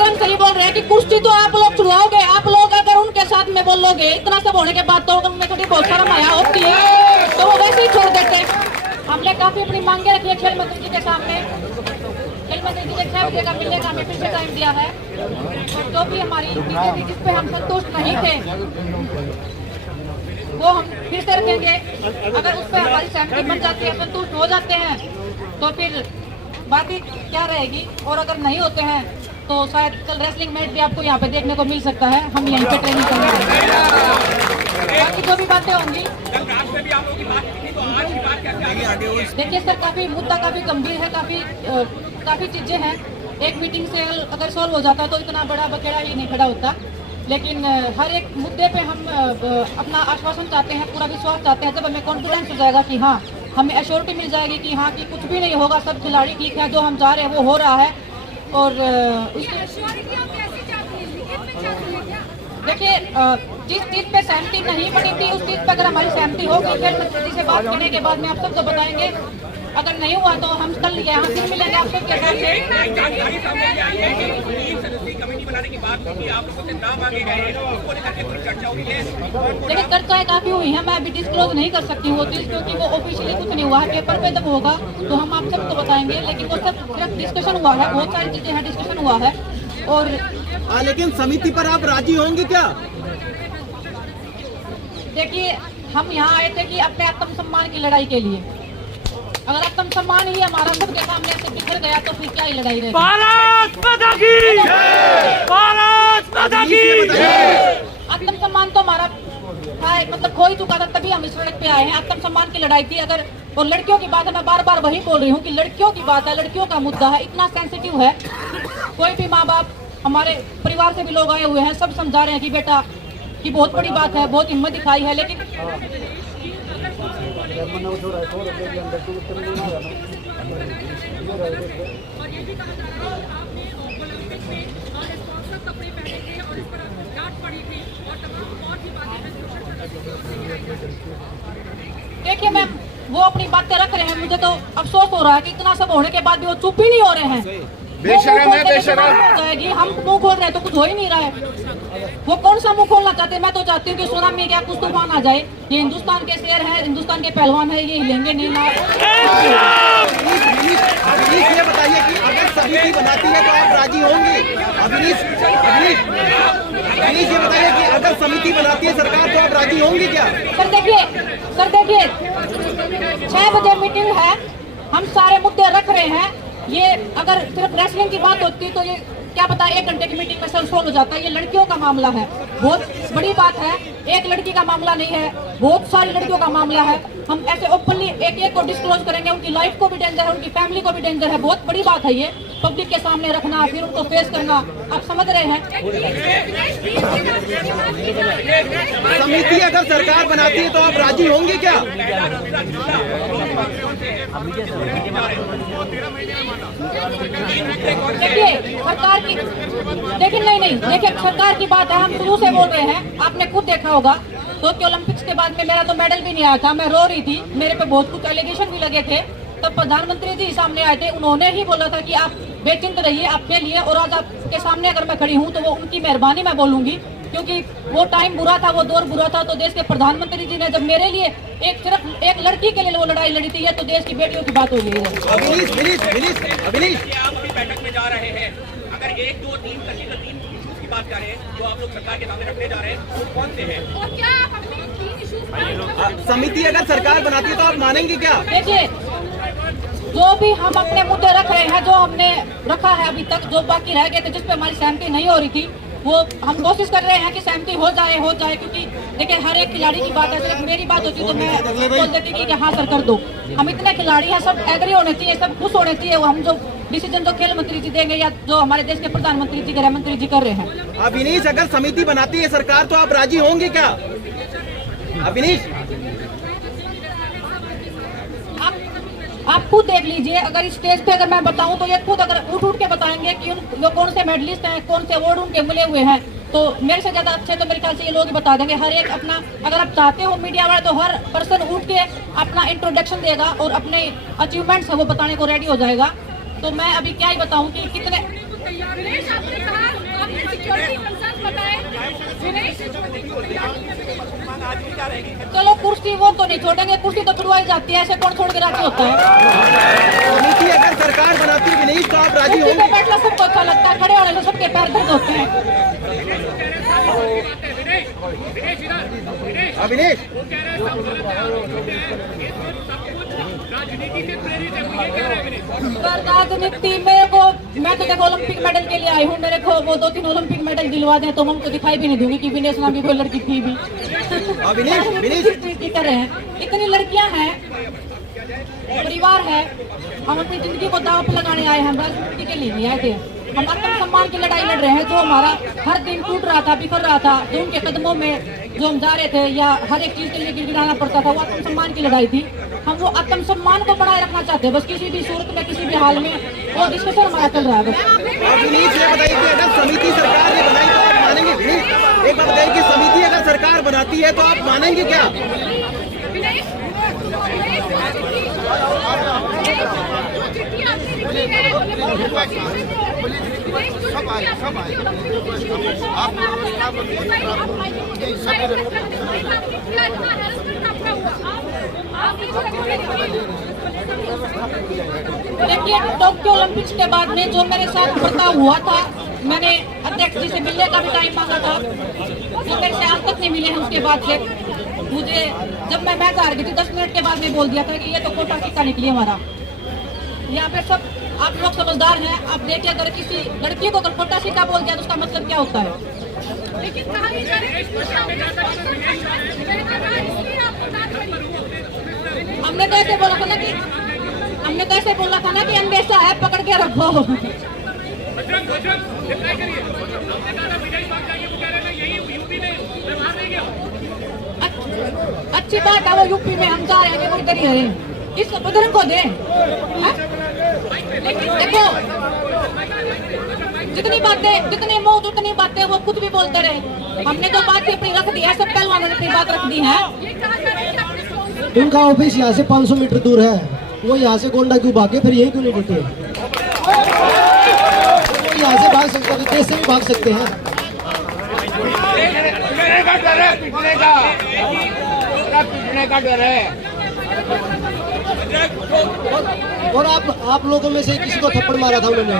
बजरंग सही बोल रहे हैं कि कुश्ती तो आप लोग छुड़वाओगे। आप लोग अगर उनके साथ में बोलोगे, इतना सब होने के बाद तो उनमें थोड़ी बहुत शर्म आया होती है, तो वो वैसे ही छोड़ देते हैं। हमने काफी अपनी मांगे रखी है खेल मंत्री जी के सामने। खेल मंत्री जी ने 6 बजे का मिलने का हमें फिर से टाइम दिया है, और जो भी हमारी चीजें थी जिस पे हम संतुष्ट नहीं थे वो हम फिर से रखेंगे। अगर उस पर हमारी सहमति बन जाती है, संतुष्ट हो जाते हैं, तो फिर बात ही क्या रहेगी। और अगर नहीं होते हैं तो शायद कल रेसलिंग मैच भी आपको यहाँ पे देखने को मिल सकता है। हम यहीं पे ट्रेनिंग करेंगे। बाकी जो भी बातें होंगी, देखिए सर, काफी मुद्दा काफी गंभीर है, काफी चीजें हैं। एक मीटिंग से अगर सॉल्व हो जाता है तो इतना बड़ा बखेड़ा ही नहीं खड़ा होता। लेकिन हर एक मुद्दे पे हम अपना आश्वासन चाहते हैं, पूरा विश्वास चाहते हैं। जब हमें कॉन्फिडेंस हो जाएगा कि हाँ, हमें एश्योरिटी मिल जाएगी कि हाँ कि कुछ भी नहीं होगा, सब खिलाड़ी ठीक है, जो हम चाह रहे हैं वो हो रहा है। और देखिए, जिस चीज पे सहमति नहीं बनी थी उस चीज पे अगर हमारी सहमति हो गई, खेल मंत्री जी से बात करने के बाद में आप सबको बताएंगे। अगर नहीं हुआ तो हम कल यहाँ फिर मिलेंगे आप सबके सामने। देखिए, चर्चाएं काफी हुई हैं, मैं अभी डिस्क्लोज नहीं कर सकती वो चीज, क्योंकि वो ऑफिशियली कुछ नहीं हुआ है। पेपर पे जब होगा तो हम आप सबको बताएंगे। लेकिन वो सब सिर्फ डिस्कशन हुआ है, बहुत सारी चीजें हैं, डिस्कशन हुआ है। और लेकिन समिति पर आप राजी होंगे क्या? देखिए, हम यहाँ आए थे कि अपने आत्म सम्मान की लड़ाई के लिए। अगर आत्म सम्मान ही हमारा सबके सामने से बिखर गया तो फिर क्या ही लड़ाई रहेगी। भारत माता की जय! भारत माता की जय! आत्म सम्मान तो हमारा मतलब खो ही चुका था, तभी हम इस सड़क पे आए हैं। आत्म सम्मान की लड़ाई थी। अगर और लड़कियों की बात है, मैं बार बार वही बोल रही हूँ कि लड़कियों की बात है, लड़कियों का मुद्दा है, इतना सेंसिटिव है। कोई भी माँ बाप, हमारे परिवार से भी लोग आए हुए हैं, सब समझा रहे हैं कि बेटा की बहुत बड़ी बात है, बहुत हिम्मत दिखाई है। लेकिन देखिए मैम, वो अपनी बातें रख रहे हैं, मुझे तो अफसोस हो रहा है कि इतना सब होने के बाद भी वो चुप ही नहीं हो रहे हैं। बेशरम है, बेशरम हो जाएगी, हम मुंह खोल रहे हैं तो कुछ हो ही नहीं रहा है। वो कौन सा मुंह खोलना चाहते हैं? मैं तो चाहती हूँ कि सुनामी में क्या कुछ तूफान आ जाए। ये हिंदुस्तान के शेर है, हिंदुस्तान के पहलवान है, ये हिलेंगे नहीं ना। ये बताइए कि अगर समिति बनाती है तो आप राजी होंगे? अभिनीश, ये बताइए कि अगर समिति बनाती है सरकार तो आप राजी होंगे क्या? सर देखिए 6 बजे मीटिंग है, हम सारे मुद्दे रख रहे हैं। ये अगर सिर्फ रेसलिंग की बात होती तो ये क्या पता 1 घंटे की मीटिंग में सॉल्व हो जाता है। ये लड़कियों का मामला है, बहुत बड़ी बात है। एक लड़की का मामला नहीं है, बहुत सारी लड़कियों का मामला है। हम ऐसे ओपनली एक एक को डिस्क्लोज करेंगे, उनकी लाइफ को भी डेंजर है, उनकी फैमिली को भी डेंजर है। बहुत बड़ी बात है ये, पब्लिक के सामने रखना, फिर उनको फेस करना। आप समझ रहे हैं? समिति अगर सरकार बनाती है तो आप राजी होंगे क्या? देखिए सरकार की, लेकिन नहीं, देखिए सरकार की बात है, हम शुरू से बोल रहे हैं। आपने खुद देखा होगा टोक्यो ओलंपिक्स के बाद में मेरा तो मेडल भी नहीं आया था, मैं रो रही थी, मेरे पे बहुत कुछ एलिगेशन भी लगे थे। तब प्रधानमंत्री जी सामने आए थे, उन्होंने ही बोला था कि आप बेचिंत रहिए, आपके लिए। और आज आपके सामने अगर मैं खड़ी हूँ तो वो उनकी मेहरबानी मैं बोलूंगी, क्योंकि वो टाइम बुरा था, वो दौर बुरा था। तो देश के प्रधानमंत्री जी ने जब मेरे लिए सिर्फ एक लड़की के लिए वो लड़ाई लड़ी थी, ये तो देश की बेटियों की बात हो गई है। अभिनीश, आप अभी बैठक में जा रहे हैं, अगर 1, 2, 3 की बात करें जो आप लोग सरकार के सामने रखने जा रहे हैं, वो कौन से हैं? और क्या आप अपने 3 इश्यूज समिति अगर सरकार बनाती है तो आप मानेंगे क्या? देखिए, जो भी हम अपने मुद्दे रख रहे हैं, जो हमने रखा है अभी तक, जो बाकी रह गए थे, जिस पे हमारी सहमति नहीं हो रही थी, वो हम कोशिश कर रहे हैं कि सहमति हो जाए। क्योंकि देखिए हर एक खिलाड़ी की बात है, सिर्फ मेरी बात होती तो मैं बोल देती कि हाँ सर कर दो। हम इतने खिलाड़ी हैं, सब एग्री होने चाहिए, सब खुश होने चाहिए। हम जो डिसीजन जो खेल मंत्री जी देंगे या जो हमारे देश के प्रधानमंत्री जी, गृह मंत्री जी कर रहे हैं। अभिनीश, अगर समिति बनाती है सरकार तो आप राजी होंगे क्या? अभिनीश, आप खुद देख लीजिए, अगर इस स्टेज पे अगर मैं बताऊं तो ये खुद अगर उठ के बताएंगे कि वो कौन से मेडलिस्ट हैं, कौन से अवार्ड उनके मिले हुए हैं। तो मेरे से ज्यादा अच्छे तो मेरे ख्याल से ये लोग ही बता देंगे। हर एक अपना, अगर आप चाहते हो मीडिया वाले, तो हर पर्सन उठ के अपना इंट्रोडक्शन देगा और अपने अचीवमेंट्स है वो बताने को रेडी हो जाएगा। तो मैं अभी क्या ही बताऊं कि कितने चलो कुर्सी वो तो नहीं छोड़ेंगे, कुर्सी तो छुड़वाई जाती है, ऐसे कौन छोड़ के राजी होता है। समिति अगर सरकार बनाती है विनीश तो आप राजी कुर्सी पे होंगे? बैठना सबको अच्छा लगता है, खड़े होने से सबके पैर दर्द होते हैं। विनेश राजनीति से प्रेरित है, ये कह रहे हैं विनेश। राजनीति मेरे को, मैं तो देखो ओलंपिक मेडल के लिए आई हूँ, मेरे को वो 2-3 ओलंपिक मेडल दिलवा दें तो मैं उनको दिखाई भी नहीं दूंगी कि विनेश नाम की कोई लड़की थी भी। विनेश कर रहे हैं, इतनी लड़कियां हैं, परिवार है, हम अपनी जिंदगी को दांव पर लगाने आए हैं, हम राजनीति के लिए नहीं आए थे। हम आत्म सम्मान की लड़ाई लड़ रहे हैं, जो हमारा हर दिन टूट रहा था, बिखर रहा था, जो उनके कदमों में जो हम जा रहे थे या हर एक चीज के लिए गिराना पड़ता था, वो आत्म सम्मान की लड़ाई थी। हम वो आत्म सम्मान को बनाए रखना चाहते हैं, बस किसी भी सूरत में, किसी भी हाल में। वो डिस्कशन हमारा चल रहा है बस। विनीश ये बताइए कि अगर समिति सरकार ने बनाई तो आप मानेंगे? विनीश एक बात बताइए कि समिति अगर सरकार बनाती है तो आप मानेंगे क्या? देखिए टोक्यो ओलंपिक्स के बाद में जो मेरे साथ बर्ताव हुआ था, मैंने अध्यक्ष जी से मिलने का भी टाइम मांगा था, जो मेरे से आज तक नहीं मिले हैं। उसके बाद से मुझे जब मैं मैच हार गई थी 10 मिनट के बाद में बोल दिया था कि ये तो कोटा सिक्का निकली हमारा। यहाँ पे सब आप लोग समझदार हैं, आप देखिए अगर किसी लड़की को अगर कोटा सिक्का बोल दिया तो उसका मतलब क्या होता है। हमने तो ऐसे बोला था ना कि अंदेशा है, पकड़ के रखो। अच्छी बात है, वो यूपी में हम जा रहे हैं, वो इधर ही है, इस बजरंग को दें। देखो जितनी मुंह उतनी बातें वो खुद भी बोलते रहे। हमने तो बात अपनी रख दी है, सब पहलवानों ने अपनी बात रख दी है। उनका ऑफिस यहाँ से 500 मीटर दूर है, वो यहाँ से गोंडा क्यों भागे, फिर यही क्यों नहीं डटे? वो यहाँ से भाग सकते हैं, देश से भी भाग सकते हैं। पिटने का डर है। और आप लोगों में से किसी को थप्पड़ मारा था उन्होंने।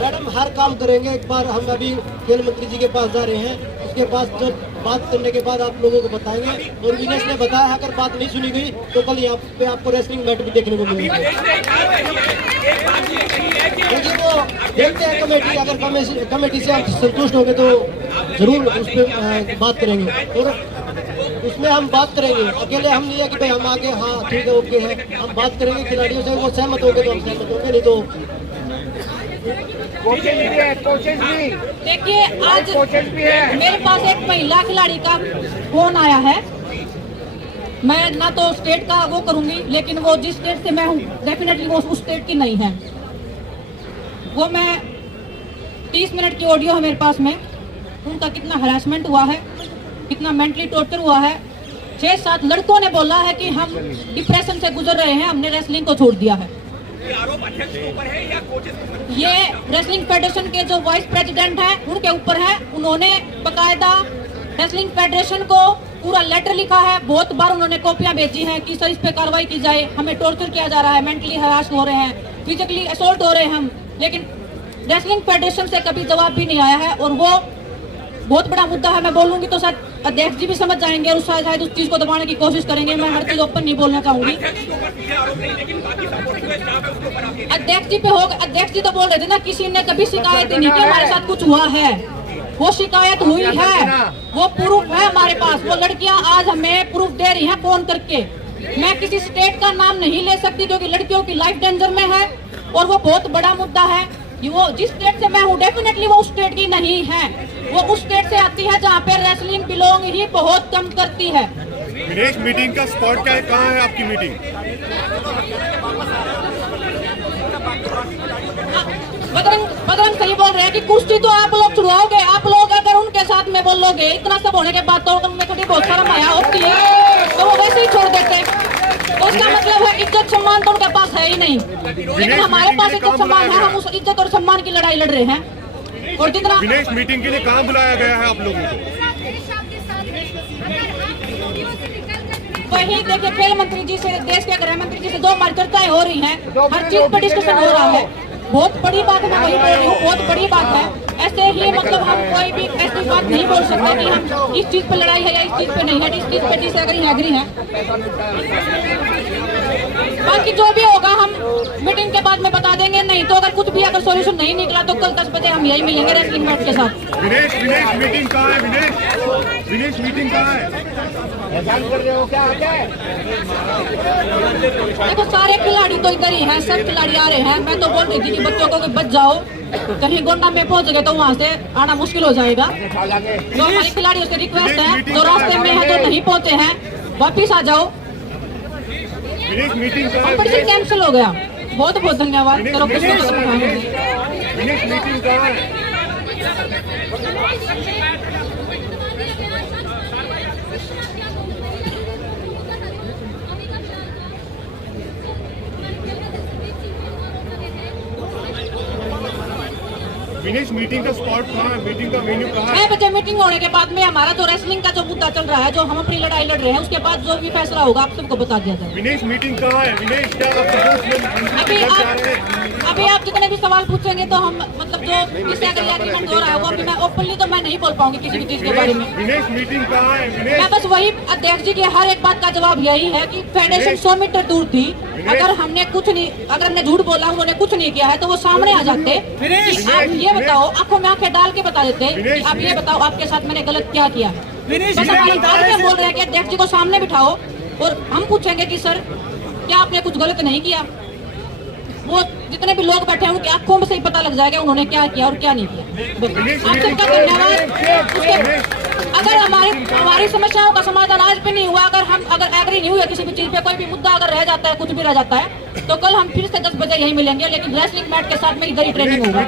मैडम हर काम करेंगे। एक बार हम अभी खेल मंत्री जी के पास जा रहे हैं, उसके पास जब बात करने के बाद आप लोगों को बताएंगे। और विनेश ने बताया अगर बात नहीं सुनी गई तो कल यहाँ पे आपको रेसलिंग मैच भी देखने को मिलेगा। क्योंकि वो देखते हैं कमेटी, अगर कमेटी से आप संतुष्ट होंगे तो जरूर उस पर बात करेंगे। और उसमें हम बात करेंगे, अकेले हम नहीं है कि भाई हम आगे हाँ ठीक है ओके है, हम बात करेंगे खिलाड़ियों से, वो सहमत होंगे तो हम सहमत होंगे, नहीं तो देखिए आज मेरे पास एक महिला खिलाड़ी का फोन आया है। मैं ना तो स्टेट का वो करूंगी, लेकिन वो जिस स्टेट से मैं हूँ डेफिनेटली वो उस स्टेट की नहीं है। वो मैं 30 मिनट की ऑडियो है मेरे पास में, उनका कितना हरासमेंट हुआ है, कितना मेंटली टॉर्चर हुआ है। 6-7 लड़कों ने बोला है कि हम डिप्रेशन से गुजर रहे हैं, हमने रेसलिंग को छोड़ दिया है। ये आरोप अध्यक्ष के ऊपर है या कोचेस के ऊपर? ये रेसलिंग फेडरेशन के जो वाइस प्रेसिडेंट हैं उनके ऊपर है। उन्होंने बकायदा रेसलिंग फेडरेशन को पूरा लेटर लिखा है, बहुत बार उन्होंने कॉपियां भेजी हैं कि सर इस पे कार्रवाई की जाए, हमें टॉर्चर किया जा रहा है, मेंटली हरास हो रहे हैं, फिजिकली असॉल्ट हो रहे हैं हम। लेकिन रेसलिंग फेडरेशन से कभी जवाब भी नहीं आया है और वो बहुत बड़ा मुद्दा है। मैं बोलूंगी तो शायद अध्यक्ष जी भी समझ जाएंगे और शायद उस चीज को दबाने की कोशिश करेंगे। मैं हर चीज ओपन नहीं बोलना चाहूंगी। अध्यक्ष जी पे होगा, अध्यक्ष जी तो बोल रहे थे ना किसी ने कभी शिकायत ही नहीं की हमारे साथ कुछ हुआ है। वो शिकायत हुई है, वो प्रूफ है हमारे पास। वो लड़कियां आज हमें प्रूफ दे रही हैं फोन करके। मैं किसी स्टेट का नाम नहीं ले सकती क्योंकि लड़कियों की लाइफ डेंजर में है और वो बहुत बड़ा मुद्दा है। वो जिस स्टेट से मैं हूँ डेफिनेटली वो उस स्टेट की नहीं है, वो उस स्टेट से आती है जहाँ पे रेसलिंग बिलोंग ही बहुत कम करती है। विनेश मीटिंग का स्पॉट क्या है, कहाँ है आपकी मीटिंग? बजरंग सही बोल रहे हैं कि कुश्ती तो आप लोग छुड़वाओगे। आप लोग अगर उनके साथ में बोलोगे, इतना सब होने के बाद तो उनमें थोड़ी बहुत शर्म आया होती है तो वो वैसे ही छोड़ देते। तो इसका मतलब है इज्जत सम्मान तो उनके पास है ही नहीं, लेकिन हमारे पास इज्जत सम्मान है। हम उस इज्जत और सम्मान की लड़ाई लड़ रहे हैं। और जितना विनेश मीटिंग के लिए कहाँ बुलाया गया है आप लोगों को? वही देखिए, खेल मंत्री जी से, देश के गृह मंत्री जी से 2 हमारी चर्चाएं हो रही हैं, हर चीज पर डिस्कशन हो रहा है। बहुत बड़ी बात है, मैं वही बोल रही हूँ, बहुत बड़ी बात है। ऐसे ही मतलब हम कोई भी ऐसी बात नहीं बोल सकते कि हम इस चीज पे लड़ाई है या इस चीज पे नहीं है, इस चीज पे डिसएग्री है। बाकी जो भी होगा हम मीटिंग के बाद में बता देंगे। नहीं तो अगर कुछ भी अगर सॉल्यूशन नहीं निकला तो कल 10 बजे हम यही मिलेंगे रेसलिंग मैट के साथ। विनेश मीटिंग कहाँ है? विनेश मीटिंग कहाँ है? देखो सारे खिलाड़ी तो इधर ही हैं, सब खिलाड़ी आ रहे हैं। मैं तो बोल रही थी कि बच्चों को कि बच जाओ, कहीं गोंडा में पहुंच गए तो वहां से आना मुश्किल हो जाएगा। तो हमारे खिलाड़ियों से रिक्वेस्ट है, जो रास्ते में है जो नहीं पहुंचे हैं वापिस आ जाओ। कंपटीशन कैंसिल हो गया। बहुत बहुत धन्यवाद। चलो कुछ विनेश मीटिंग कहाँ है? विनेश मीटिंग का स्पॉट कहाँ है? मीटिंग का वेन्यू कहाँ है? 6 बजे मीटिंग होने के बाद में हमारा जो रेसलिंग का जो मुद्दा चल रहा है, जो हम अपनी लड़ाई लड़ रहे हैं, उसके बाद जो भी फैसला होगा आप सबको बता दिया जाएगा। विनेश मीटिंग कहाँ है? विनेश क्या अभी आप जितने भी सवाल पूछेंगे तो हम मतलब जो इससे अगर एग्रीमेंट हो रहा है वो अभी मैं ओपनली तो मैं नहीं बोल पाऊंगी किसी भी चीज के बारे में। विनेश मीटिंग कहाँ है? मैं बस वही अध्यक्ष जी के हर एक बात का जवाब यही है कि फेडरेशन 100 मीटर दूर थी। अगर हमने झूठ बोला, उन्होंने कुछ नहीं किया है तो वो सामने आ जाते कि आप ये बताओ, आंखों में आंखें डाल के बता देते कि आप ये बताओ आपके साथ मैंने गलत क्या किया। बस हमारी बात में बोल रहे हैं कि अध्यक्ष जी को सामने बिठाओ और हम पूछेंगे कि सर क्या आपने कुछ गलत नहीं किया। वो जितने भी लोग बैठे हैं उनकी आंखों में से ही पता लग जाएगा उन्होंने क्या किया और क्या नहीं किया। आप सबका धन्यवाद। अगर हमारी समस्याओं का समाधान आज भी नहीं हुआ, अगर एग्री नहीं हुआ किसी भी चीज पे, कोई भी मुद्दा अगर रह जाता है, कुछ भी रह जाता है, तो कल हम फिर से 10 बजे यही मिलेंगे, लेकिन रेसलिंग मैट के साथ में इधर ही ट्रेनिंग होगा।